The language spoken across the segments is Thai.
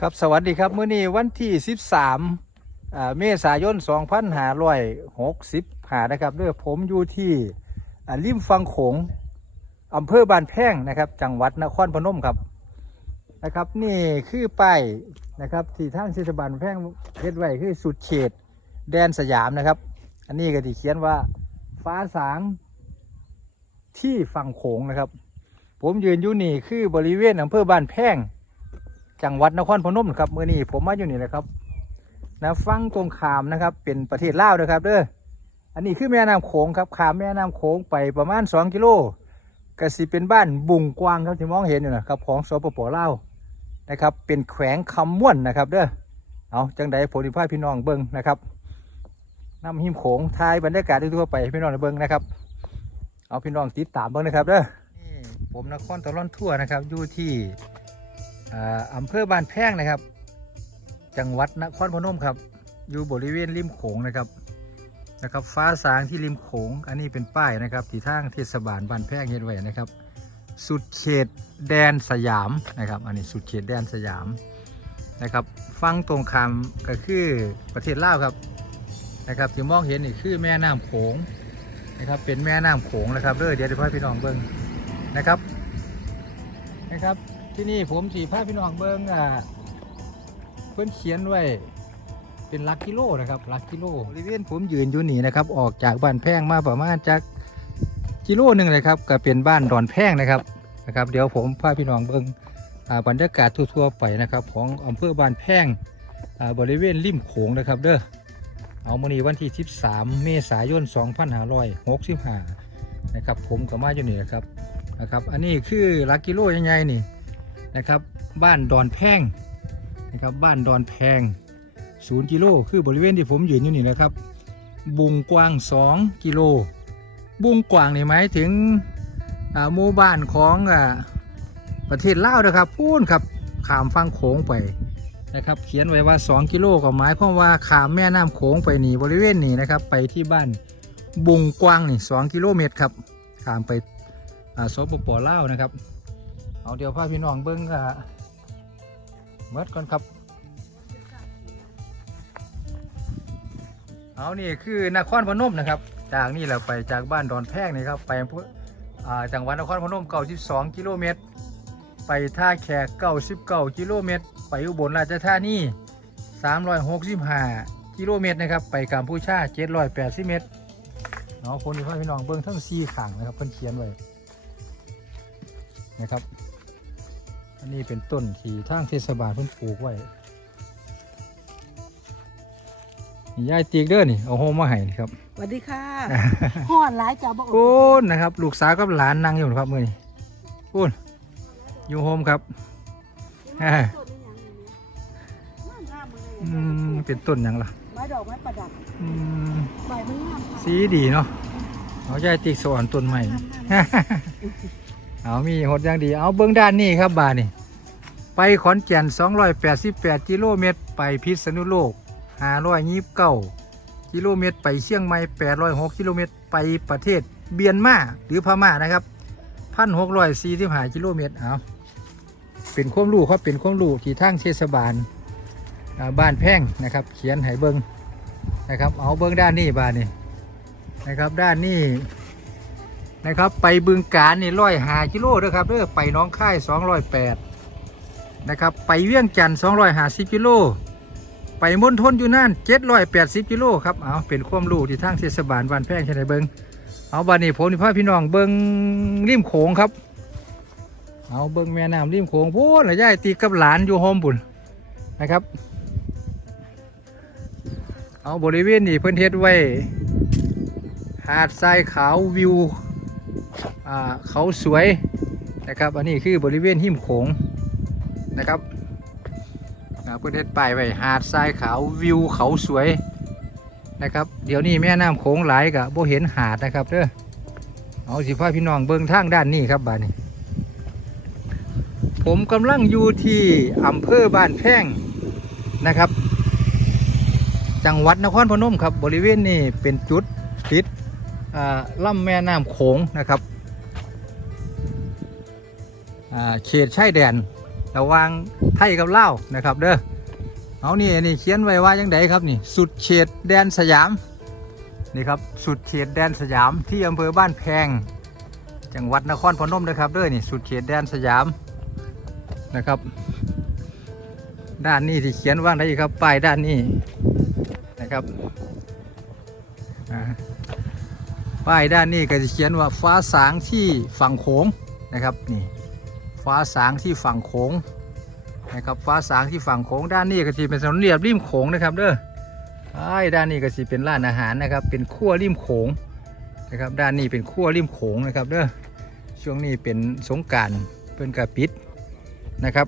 ครับสวัสดีครับมื้อนี้วันที่ 13เมษายน 2565นะครับด้อผมอยู่ที่ริมฝั่งโขงอำเภอบ้านแพงนะครับ จังหวัดนครพนมครับนะครับ นี่คือป้ายนะครับ ที่ทางเทศบาลแพงเฮ็ดไว้คือสุดเขตแดนสยามนะครับ อันนี้ก็ที่เขียนว่าฟ้าสางที่ฝั่งโขงนะครับ ผมยืนอยู่นี่คือบริเวณอำเภอบ้านแพง จังหวัดนครพนมครับเมื่อนี้ผมมาอยู่นี่แหละครับนะฟังตรงขามนะครับ เป็นประเทศลาวนะครับเด้ออันนี้คือแม่น้ำโขงครับขามแม่น้ำโขงไปประมาณ 2 กิโลกสิเป็นบ้านบุงกวางครับที่มองเห็นอยู่นะครับของสปปลาวนะครับ เป็นแขวงคำม่วนนะครับเด้อเอาจังใดผมนิพาพี่น้องเบิ้งนะครับน้ำหิมโขงทายบรรยากาศทั่วไปพี่น้องเบิ้งนะครับ เอาพี่น้องติดตามเบิ้งนะครับเด้อนี่ผมนครตะล่อนทั่วนะครับอยู่ที่ อ่าอำเภอบ้านแพงนะครับ จังหวัดนครพนมครับ อยู่บริเวณริมโขงนะครับนะครับ ฟ้าสางที่ริมโขง อันนี้เป็นป้ายนะครับที่ทางเทศบาลบ้านแพงเฮ็ดไว้นะครับ สุดเขตแดนสยามนะครับ อันนี้สุดเขตแดนสยามนะครับฟังตรงคำก็คือประเทศลาวครับนะครับที่มองเห็นนี่คือแม่น้ำโขงนะครับ เป็นแม่น้ำโขงนะครับเด้อเดี๋ยวเดี๋ยวพ่อพี่น้องเบิ้งนะครับนะครับ ที่นี่ผมสีผ้าพี่น้องเบิ้งอ่าเพื่อนเขียนไว้เป็นลักกิโลนะครับลักกิโลบริเวณผมยืนอยู่นี่นะครับ ออกจากบ้านแพงมาประมาณจากกิโลหนึ่งเลยครับก็เป็นบ้านดอนแพงนะครับนะครับ เดี๋ยวผมพาพี่น้องเบิ้งอ่าบรรยากาศทั่วๆไปนะครับ ของอำเภอบ้านแพงอ่าบริเวณริมโขงนะครับ เด้อเอามานีวันที่ 13 เมษายน 2565 นะครับ ผมกับมาอยู่นี่นะครับนะครับ อันนี้คือลักกิโลยังไงนี่ นะครับ บ้านดอนแพงนะครับบ้านดอนแพงศูนย์กิโล คือบริเวณที่ผมยืนอยู่นี่แหละครับ บุงกว้าง 2 กิโล บุงกว้างนี่หมายถึงหมู่บ้านของอ่าประเทศลาวนะครับพูนครับขามฟังโขงไปนะครับเขียนไว้ว่า 2 กิโลก็หมายความว่าขามแม่น้ำโขงไปนี่บริเวณนี้นะครับ ไปที่บ้านบุงกว้างนี่2กิโลเมตรครับขามไปสปปลาวนะครับ เอาเดี๋ยวพาพี่น้องเบิ้งอะเมิดก่อนครับ เอานี่คือนครพนมนะครับ จากนี่เราไปจากบ้านดอนแพงนี่ครับไปอำเภอจังหวัดนครพนม92กิโลเมตร ไปท่าแขก99กิโลเมตร ไปอุบลราชธานี365กิโลเมตรนะครับ ไปกัมพูชา780เมตรเอาคนที่พ่อพี่น้องเบิ้งทั้ง4ขังนะครับเพิ่นเขียนไว้นะครับ นนี้เป็นต้นที่ทางเทศบาลเพิ่นปลูกไว้นี่ยายตีกเด้อนี่เอาโฮมมาให้นี่ครับสวัสดีค่ะห่อนหลายจ้าบอกโอ้นนะครับ ลูกสาวกับหลานนั่งอยู่นะครับมือนี้พูนอยู่โฮมครับอ่าอืมเป็นต้นหยังล่ะไม้ดอกไม้ประดับอืมใบมันงามค่ะสีดีเนาะเอายายตีกสอนต้นใหม่ เอามีหดอย่างดี เอาเบื้องด้านนี้ครับบานี่ไปขอนแก่น 288 กิโลเมตร ไปพิษณุโลก529กิโลเมตร ไปเชียงใหม่ 806 กิโลเมตร ไปประเทศเบียนมาหรือพม่านะครับ1,645กิโลเมตรเอาเป็นความรู้ครับเป็นความรู้ที่ทางเทศบาลอ่าบ้านแพ่งนะครับ เขียนให้เบิงนะครับ เอาเบิงด้านนี้บานนี่นะครับ ด้านนี้ นะครับ ไปบึงการนี่ร้อยหากิโลเด้อครับเด้อไปน้องค่ายสองร้อยแปดนะครับ ไปเวียงจันทร์สองร้อยหาสิบกิโลไปมณฑลอยู่นั่นเจ็ดร้อยแปดสิบกิโลครับเอาเป็นความรู้ที่ทางเทศบาลบ้านแพงเช่นไรเบิงเอาบานนี้ผมนี่พาพี่น้องเบิงริมโขงครับ เอาเบิงแม่น้ำริมโขงพูดละย่ายตีกับหลานอยู่โฮมบุญนะครับ เอาบริเวณนี้เพิ่อนเฮ็ดไว้หาดทรายขาววิว เขาสวยนะครับ อันนี้คือบริเวณหิมโขงนะครับอ่าเพื่อนเฮ็ดป้ายไว้หาดทรายขาววิวเขาสวยนะครับ เดี๋ยวนี้แม่น้ำโขงไหลายกะบ่เห็นหาดนะครับเด้อเอาสิพาพี่น้องเบิ่งทางด้านนี้ครับบ้านนี้ ผมกำลังอยู่ที่อำเภอบ้านแพงนะครับ จังหวัดนครพนมครับบริเวณนี้เป็นจุดติด ล่ำแม่น้ำโขงนะครับเขตชายแดนระหว่างไทยกับลาวนะครับเด้อเอานี่นี่เขียนไว้ว่าจังไดครับนี่สุดเขตแดนสยามนี่ครับสุดเขตแดนสยามที่อำเภอบ้านแพง จังหวัดนครพนมนะครับเด้อนี่สุดเขตแดนสยามนะครับ ด้านนี้ที่เขียนว่าอะไรครับป้ายด้านนี้นะครับอ่า ป้ายด้านนี้ก็จะเขียนว่าฟ้าสางที่ฝั่งโขงนะครับนี่ฟ้าสางที่ฝั่งโขงนะครับฟ้าสางที่ฝั่งโขงด้านนี้ก็จะเป็นถนนเรียบริมโขงนะครับเด้อป้ายด้านนี้ก็จะเป็นร้านอาหารนะครับ เป็นขั้วริมโขงนะครับด้านนี้เป็นขั้วริมโขงนะครับเด้อช่วงนี้เป็นสงการเป็นกระปิดนะครับ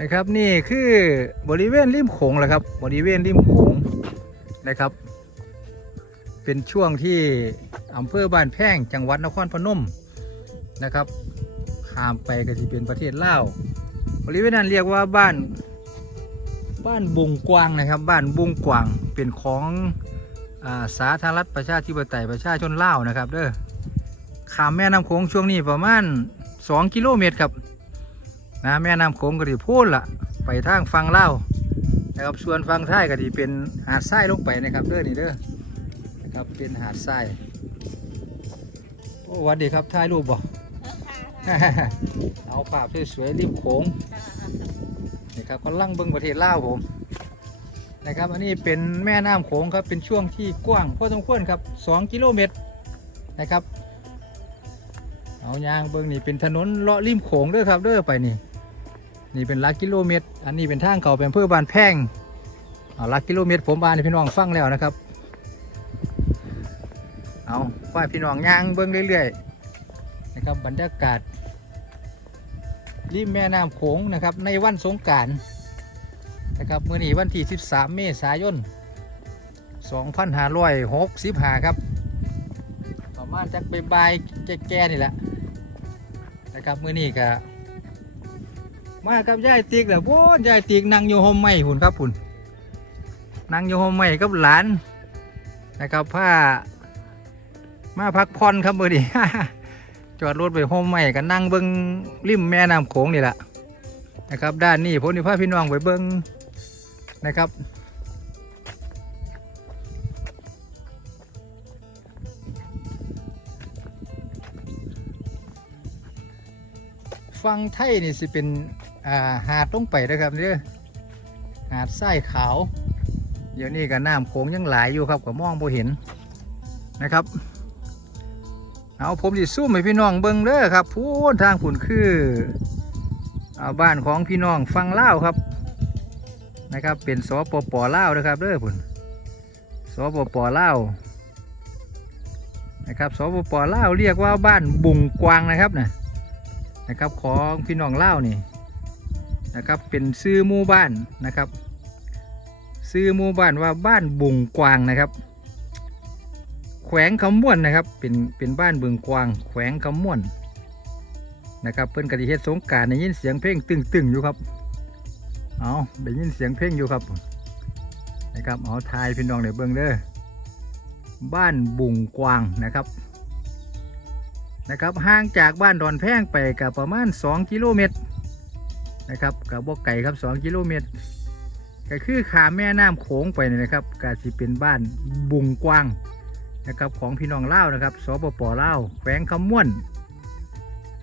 นะครับนี่คือบริเวณริมโขงแหละครับบริเวณริมโขง นะครับ เป็นช่วงที่อำเภอบ้านแพ่งจังหวัดนครพนมนะครับข้ามไปก็จะเป็นประเทศลาวบริเวณนั้นเรียกว่าบ้านบ้านบุงกวางนะครับ บ้านบุงกวางเป็นของอาสาธารณรัฐประชาธิปไตยประชาชนลาวนะครับเด้อข้ามแม่น้ำโขงช่วงนี้ประมาณ 2 กิโลเมตรครับนะแม่น้ำโขงก็ที่พูดละไปทางฟังเล่าว นะครับส่วนฟังท้ายก็ที่เป็นหาดทรายลงไปนะครับเด้อนี่เด้อนะครับเป็นหาดทรายโอ้หวัสดีครับถ่ายรูปบ่เอาภาพสวยๆริมโขงนี่ครับกำลังเบิ่งประเทศลาวผมนะครับอันนี้เป็นแม่น้ำโขงครับเป็นช่วงที่กว้างพอสมควรครับ 2 กิโลเมตรนะครับเอายางเบิ่งนี่เป็นถนนเลาะริมโขงเด้อครับเด้อไปนี่ นี่เป็นลักกิโลเมตร อันนี้เป็นทางเขาเป็นเพื่อบานแพงเอาหลักกิโลเมตร ผมบานพี่น้องฟังแล้วนะครับ เอาว่าพี่น้องย่างเบิ่งเรื่อยๆนะครับบรรยากาศริมแม่น้ำโขงนะครับในวันสงกรารนะครับเมื่อนี้วันที่ 13 เมษายน 2565 ครับ ประมาณจักบ่ายแก่ๆนี่แหละนะครับเมื้อนี้ก็ มากับยายติ๊กแหละโว้ยยายติ๊กนั่งอยู่ห่มไม้หุ่นครับหุ่นนั่งอยู่ห่มไม้กับหลานนะครับผ้ามาพักผ่อนครับมื้อนี้จอดรถไปห่มไม้กันนั่งเบิ้งริมแม่น้ำโขงนี่แหละนะครับ ด้านนี้ผมนี่พาพี่น้องไปเบิ้งนะครับฟังไทยนี่สิเป็น อ่าหาดลงไปนะครับเด้อหาดทรายขาว เดี๋ยวนี้ก็น้ำโขงยังหลายอยู่ครับก็มองบ่เห็นนะครับ เอาผมสิสู้ให้พี่น้องเบิ่งเด้อครับพูนทางผุนคือเอาบ้านของพี่น้องฟังเล่าครับนะครับ เป็นสปปเลานะครับเด้อผุนสปปเลานะครับสปปเลาเรียกว่าบ้านบุงกวางนะครับนะนะครับของพี่น้องเล่านี่ นะครับเป็นซื้อหมู่บ้านนะครับซื้อหมู่บ้านว่าบ้านบุงกวางนะครับ แขวงคำม่วนนะครับ เป็นเป็นบ้านบึงกวาง แขวงคำม่วนนะครับเพิ่นกติเฮ็ดสงการได้ยินเสียงเพลงตึงๆอยู่ครับเอาได้ยินเสียงเพลงอยู่ครับนะครับเอาทายพี่น้องเดี๋ยวเบิ่งเด้อบ้านบุงกวางนะครับนะครับห่างจากบ้านดอนแพงไปกับประมาณ 2 กิโลเมตร นะครับกับบกไก่ครับ 2 กิโลเมตร ก็คือขามแม่น้ำโขงไปนี่นะครับก็สิเป็นบ้านบุงกว้างนะครับของพี่น้องเล่านะครับสปปลาแขวงคำม่วน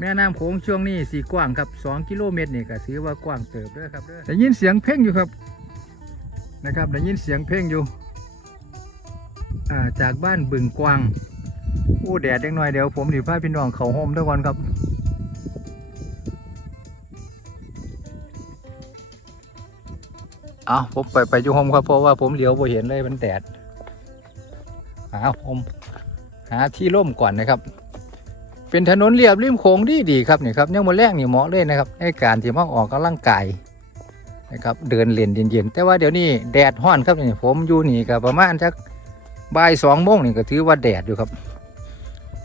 แม่น้ำโขงช่วงนี้สีกว้างครับ2กิโลเมตรนี่ก็ถือว่ากว้างเติบเด้อครับเด้อได้ยินเสียงเพลงอยู่ครับนะครับได้ยินเสียงเพลงอยู่าจากบ้านบึงกวางโอ้แดดยังหน่อยเดี๋ยวผมถือผ้าพี่น้องเขาโฮมด้วยก่อนครับ เอาผมไปไปอยู่โฮมครับเพราะว่าผมเหลียวบ่เห็นเลยมันแดดหาโฮมหาที่ร่มก่อนนะครับ เป็นถนนเรียบริมโขงดีดีครับนี่ครับยังมาแรกนี่เหมาะเลยนะครับในการที่มาออกกำลังกายนะครับเดินเล่นเย็นๆแต่ว่าเดี๋ยวนี้แดดห้อนครับนี่ผมอยู่นี่ก็ประมาณสักบ่ายสองโมงนี่ก็ถือว่าแดดอยู่ครับ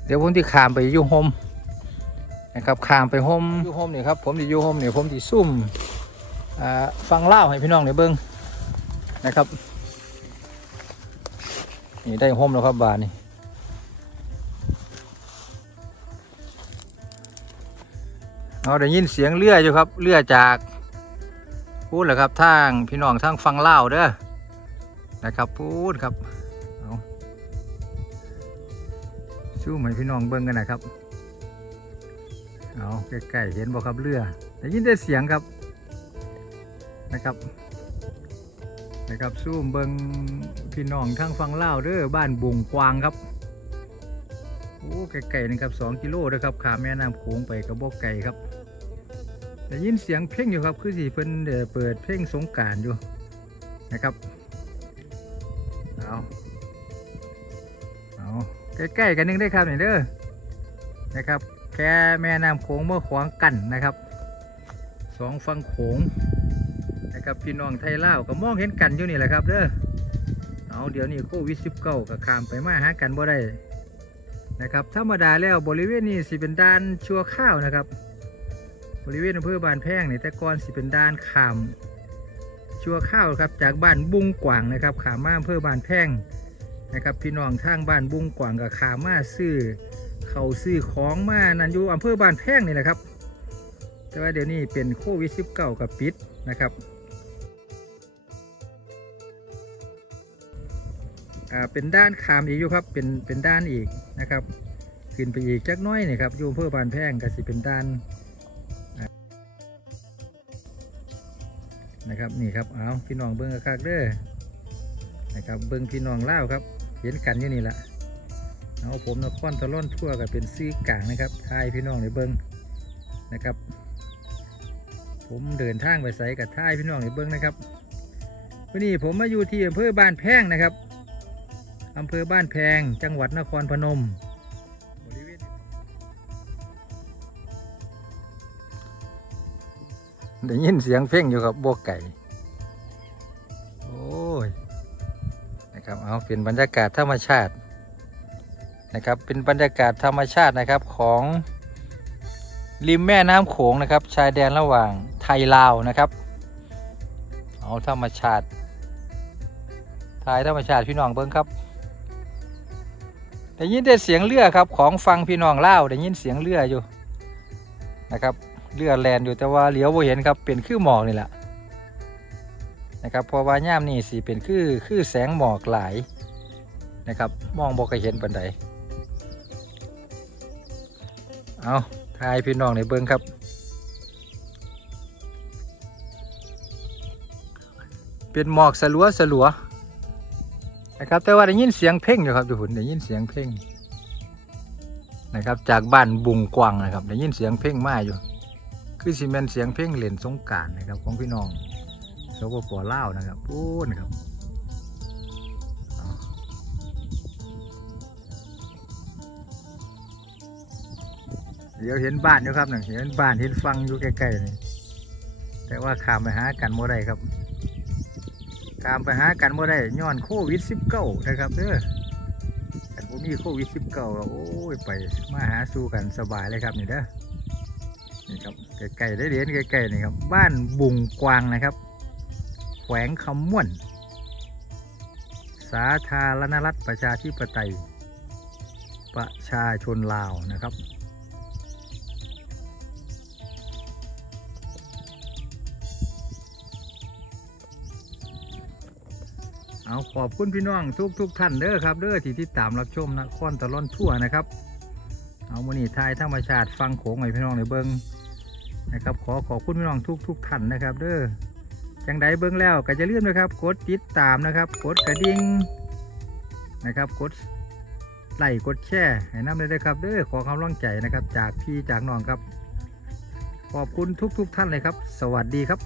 เดี๋ยวผมที่ขามไปอยูโฮมนะครับขามไปโฮมอยูโฮมนี่ครับผมที่ยูโฮมนี่ผมที่ซุ่ม ฟังเล่าให้พี่น้องในเบิ้งนะครับ นี่ได้โฮมแล้วครับบานนี่เราได้ยินเสียงเรืออยู่ครับเรือจากพูดเหรอครับทางพี่น้องทางฟังเล่าเด้อนะครับพูดครับเอาชู้ให้พี่น้องเบิ่งกันนะครับเอาใกล้ๆเห็นบ่ครับเรือได้ยินได้เสียงครับ นะครับนะครับซูมเบิงพี่น้องทางฟังเล่าเด้อบ้านบุงกวางครับโอ้ไก่ๆนะครับสองกิโลนะครับขาแม่น้ำโขงไปกระบอกไก่ครับได้ยินเสียงเพลงอยู่ครับคือสิเพิ่นเดเปิดเพลงสงการอยู่นะครับเอาเอาใกล้ๆกันนึงได้ครับนี่เด้อนะครับแค่แม่น้ำโขงเมื่อขวางกันนะครับสองฝั่งโขง นะครับพี่น้องไทยลาวก็มองเห็นกันอยู่นี่แหละครับเด้อเอาเดี๋ยวนี้โควิดสิบเก้าก็ข้ามไปมาหากันบ่ได้นะครับธรรมดาแล้วบริเวณนี้สิเป็นด้านชั่วข้าวนะครับ บริเวณอำเภอบานแพงนี่แต่ก่อนสิเป็นด้านขามชั่วข้าวครับจากบ้านบุ้งกว่างนะครับขามมาอำเภอบานแพงนะครับพี่น้องทางบ้านบุ้งกว่างกับขามมาซื้อเขาซื้อของมานั่นอยู่อำเภอบานแพงนี่แหละครับ แต่ว่าเดี๋ยวนี้เป็นโควิด1 9กับปิดนะครับ เป็นด้านขามอีกอยู่ครับ เป็นเป็นด้านอีกนะครับ ขึ้นไปอีกจักน้อยนี่ครับอยู่อำเภอบานแพงก็สิเป็นด้านนะครับนี่ครับเอาพี่น้องเบิ้งคักเด้อนะครับเบิ้งพี่น้องเล่าครับเห็นกันอยู่นี่แหละเอาผมนครตะล่อนทั่วก็เป็นซื้อกลางนะครับทายพี่น้องในเบิ้งนะครับ ผมเดินทางไปใส่กับทายพี่น้องในเบิ้งนะครับวันนี้ผมมาอยู่ที่อำเภอบ้านแพงนะครับ อำเภอบ้านแพง จังหวัดนครพนม ได้ยินเสียงเพลงอยู่กับบวกไก่ โอ้ย นะครับ เอาเป็นบรรยากาศธรรมชาติ นะครับ เป็นบรรยากาศธรรมชาตินะครับของริมแม่น้ำโขงนะครับ ชายแดนระหว่างไทยลาวนะครับ เอาธรรมชาติถ่ายธรรมชาติพี่น้องเบิ้งครับ ได้ยินแต่เสียงเรือครับ ของฟังพี่น้องเล่าได้ยินเสียงเรืออยู่นะครับเรือแลนอยู่แต่ว่าเหลียวบ่เห็นครับเป็นคือหมอกนี่แหละนะครับเพราะว่าย่ามนี่สิเป็นคือคือแสงหมอกหลายนะครับ มองบ่เคยเห็นปันใดเอาทายพี่น้องในเบิ้งครับเป็นหมอกสลัวสลัว นะครับ แต่ว่าได้ยินเสียงเพ่งอยู่ครับทุกคนได้ยินเสียงเพ่งนะครับ จากบ้านบุงกวางนะครับได้ยินเสียงเพ่งมาอยู่ คือซีเมนเสียงเพ่งเล่นสงการนะครับ ของพี่น้องสปปลานะครับพูดนะครับเอาเดี๋ยวเห็นบ้านอยู่ครับหนึ่งเห็นบ้านเห็นฟังอยู่ใกล้ๆนี่แต่ว่าข้ามไปหากันโมได้ครับ ตามไปหากันบ่ได้ย้อนโควิด19นะครับเด้อแต่ผมมีโควิด19แล้วโอ้ยไปมาหาสู่กันสบายเลยครับนี่เด้อนี่ครับใกล้ๆได้เหรียญใกล้ๆนี่ครับ บ้านบุงกวางนะครับ แขวงคำม่วน สาธารณรัฐประชาธิปไตย ประชาชนลาวนะครับ เอาขอบคุณพี่น้องทุกทุกๆท่านเด้อครับเด้อที่ติดตามรับชมนะคอนตะล่อนทั่วนะครับ เอามือนีทายธรรมชาติฟังโขงให้พี่น้องในเบิงนะครับขอขอบคุณพี่น้องทุกทุกๆท่านนะครับ เด้อจังใดเบิ้งแล้วก็จะเลื่อนนะครับ กดติดตามนะครับ กดกระดิ่งนะครับ กดไลค์กดแชร์ให้น้ำเลยนะครับ เด้อขอความร่งใจนะครับ จากพี่จากน้องครับ ขอบคุณทุก ๆ ท่านเลยครับ สวัสดีครับ